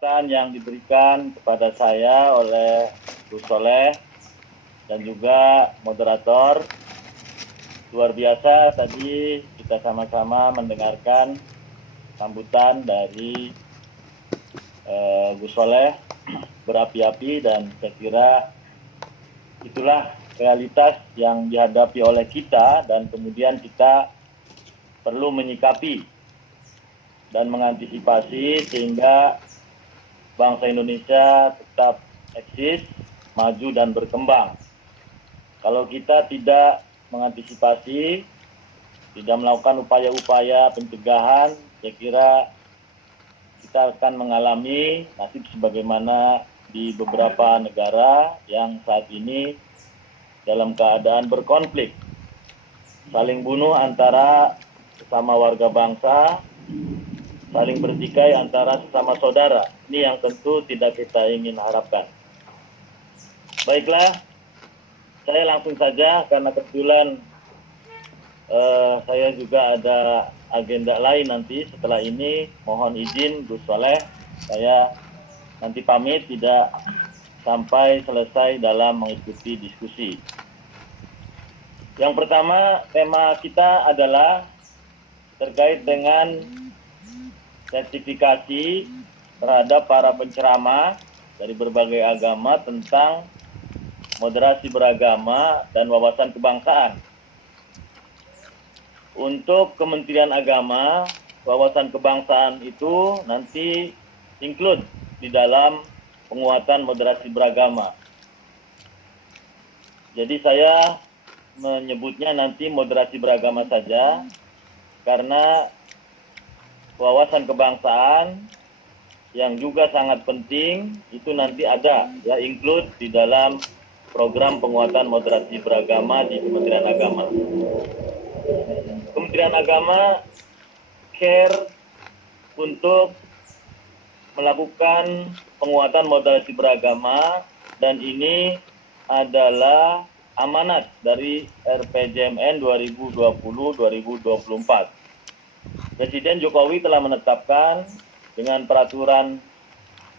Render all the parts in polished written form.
kesempatan yang diberikan kepada saya oleh Gus Soleh dan juga moderator. Luar biasa tadi kita sama-sama mendengarkan sambutan dari Gus Soleh berapi-api, dan saya kira itulah realitas yang dihadapi oleh kita, dan kemudian kita perlu menyikapi dan mengantisipasi sehingga bangsa Indonesia tetap eksis, maju dan berkembang. Kalau kita tidak mengantisipasi, tidak melakukan upaya-upaya pencegahan, saya kira kita akan mengalami nasib sebagaimana di beberapa negara yang saat ini dalam keadaan berkonflik, saling bunuh antara sesama warga bangsa, saling bertikai antara sesama saudara. Ini yang tentu tidak kita ingin harapkan. Baiklah, saya langsung saja karena kebetulan saya juga ada agenda lain nanti setelah ini. Mohon izin Gus Soleh, saya nanti pamit tidak sampai selesai dalam mengikuti diskusi. Yang pertama, tema kita adalah terkait dengan sertifikasi terhadap para penceramah dari berbagai agama tentang moderasi beragama dan wawasan kebangsaan. Untuk Kementerian Agama, wawasan kebangsaan itu nanti include di dalam penguatan moderasi beragama. Jadi saya menyebutnya nanti moderasi beragama saja, karena wawasan kebangsaan yang juga sangat penting itu nanti ada ya, include di dalam program penguatan moderasi beragama di Kementerian Agama. Kementerian Agama care untuk melakukan penguatan moderasi beragama, dan ini adalah amanat dari RPJMN 2020-2024. Presiden Jokowi telah menetapkan dengan peraturan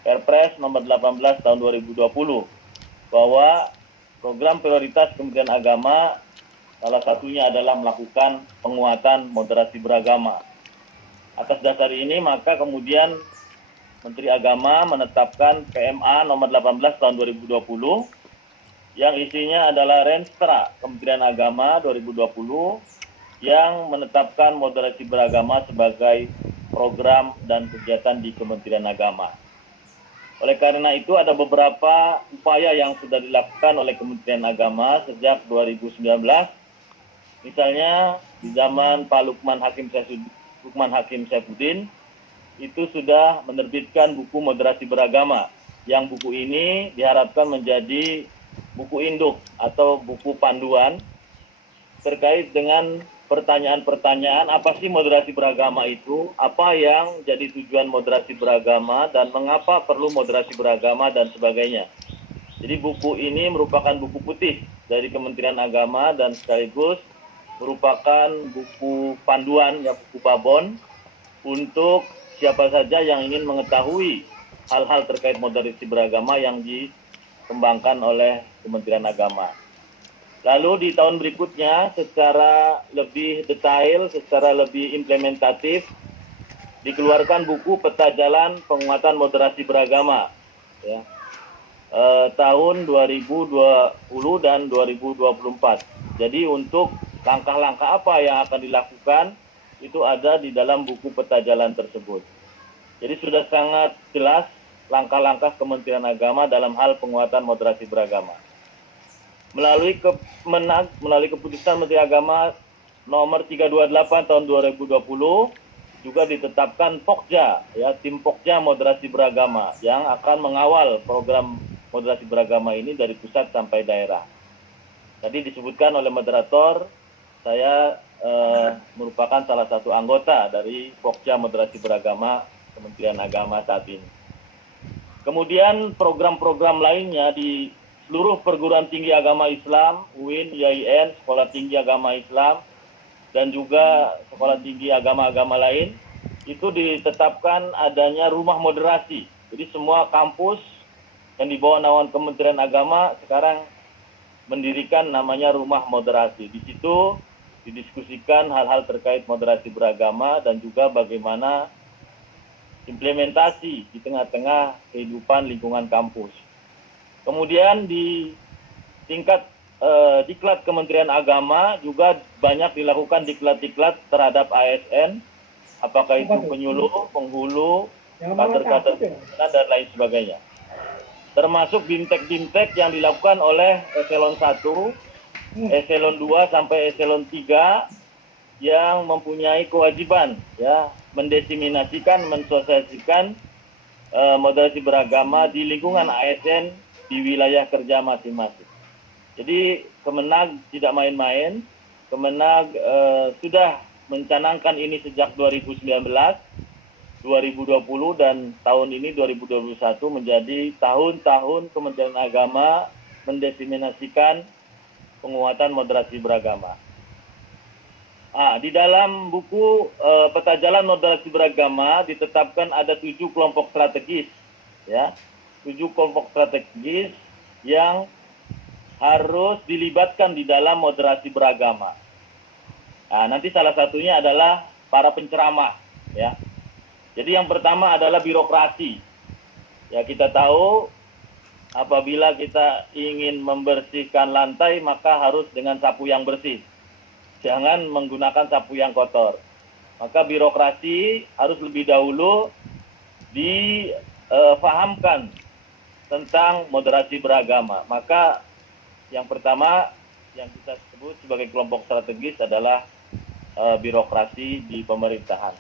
Perpres nomor 18 tahun 2020 bahwa program prioritas Kementerian Agama salah satunya adalah melakukan penguatan moderasi beragama. Atas dasar ini maka kemudian Menteri Agama menetapkan PMA nomor 18 tahun 2020 yang isinya adalah Renstra Kementerian Agama 2020 yang menetapkan moderasi beragama sebagai program dan kegiatan di Kementerian Agama. Oleh karena itu ada beberapa upaya yang sudah dilakukan oleh Kementerian Agama sejak 2019. Misalnya di zaman Pak Lukman Hakim Saifuddin itu sudah menerbitkan buku moderasi beragama, yang buku ini diharapkan menjadi buku induk atau buku panduan terkait dengan pertanyaan-pertanyaan apa sih moderasi beragama itu, apa yang jadi tujuan moderasi beragama, dan mengapa perlu moderasi beragama, dan sebagainya. Jadi buku ini merupakan buku putih dari Kementerian Agama dan sekaligus merupakan buku panduan, ya buku babon, untuk siapa saja yang ingin mengetahui hal-hal terkait moderasi beragama yang dikembangkan oleh Kementerian Agama. Lalu di tahun berikutnya secara lebih detail, secara lebih implementatif, dikeluarkan buku Peta Jalan Penguatan Moderasi Beragama ya, tahun 2020 dan 2024. Jadi untuk langkah-langkah apa yang akan dilakukan itu ada di dalam buku Peta Jalan tersebut. Jadi sudah sangat jelas langkah-langkah Kementerian Agama dalam hal penguatan moderasi beragama. Melalui keputusan Menteri Agama nomor 328 tahun 2020 juga ditetapkan Pokja, ya, tim Pokja moderasi beragama yang akan mengawal program moderasi beragama ini dari pusat sampai daerah. Tadi disebutkan oleh moderator, saya merupakan salah satu anggota dari Pokja moderasi beragama Kementerian Agama saat ini. Kemudian program-program lainnya di seluruh perguruan tinggi agama Islam, UIN, IAIN, Sekolah Tinggi Agama Islam, dan juga sekolah tinggi agama-agama lain, itu ditetapkan adanya rumah moderasi Jadi semua kampus yang di bawah naungan Kementerian Agama sekarang mendirikan namanya Rumah Moderasi. Di situ didiskusikan hal-hal terkait moderasi beragama dan juga bagaimana implementasi di tengah-tengah kehidupan lingkungan kampus. Kemudian di tingkat diklat Kementerian Agama juga banyak dilakukan diklat-diklat terhadap ASN, apakah itu penyuluh, penghulu, kader-kader dan lain sebagainya. Termasuk bimtek-bimtek yang dilakukan oleh eselon 1, eselon 2 sampai eselon 3 yang mempunyai kewajiban ya mendiseminasikan, mensosialisasikan moderasi beragama di lingkungan ASN di wilayah kerja masing-masing. Jadi Kemenag tidak main-main, Kemenag sudah mencanangkan ini sejak 2019, 2020 dan tahun ini 2021 menjadi tahun-tahun Kementerian Agama mendiseminasikan penguatan moderasi beragama. Di dalam buku Peta Jalan Moderasi Beragama ditetapkan ada 7 kelompok strategis, ya, 7 kelompok strategis yang harus dilibatkan di dalam moderasi beragama. Nanti salah satunya adalah para penceramah, ya. Jadi yang pertama adalah birokrasi. Ya, kita tahu apabila kita ingin membersihkan lantai maka harus dengan sapu yang bersih. Jangan menggunakan sapu yang kotor. Maka birokrasi harus lebih dahulu difahamkan tentang moderasi beragama. Maka yang pertama yang kita sebut sebagai kelompok strategis adalah birokrasi di pemerintahan.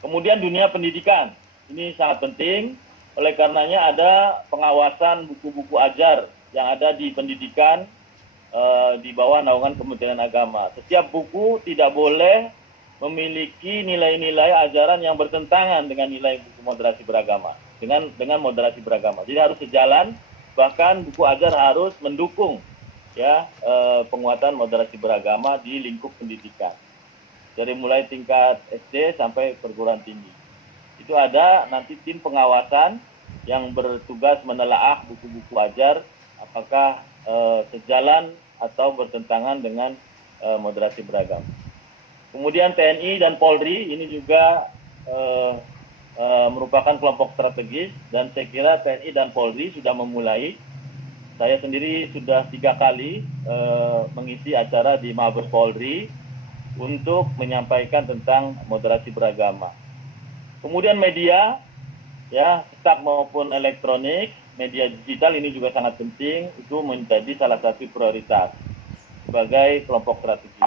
Kemudian dunia pendidikan, ini sangat penting, oleh karenanya ada pengawasan buku-buku ajar yang ada di pendidikan di bawah naungan Kementerian Agama. Setiap buku tidak boleh memiliki nilai-nilai ajaran yang bertentangan dengan nilai buku moderasi beragama, dengan moderasi beragama. Jadi harus sejalan, bahkan buku ajar harus mendukung ya penguatan moderasi beragama di lingkup pendidikan. Dari mulai tingkat SD sampai perguruan tinggi. Itu ada nanti tim pengawasan yang bertugas menelaah buku-buku ajar apakah sejalan atau bertentangan dengan moderasi beragama. Kemudian TNI dan Polri ini juga merupakan kelompok strategis dan saya kira TNI dan Polri sudah memulai. Saya sendiri sudah 3 kali mengisi acara di Mabes Polri untuk menyampaikan tentang moderasi beragama. Kemudian media, ya, cetak maupun elektronik, media digital ini juga sangat penting, itu menjadi salah satu prioritas sebagai kelompok strategi.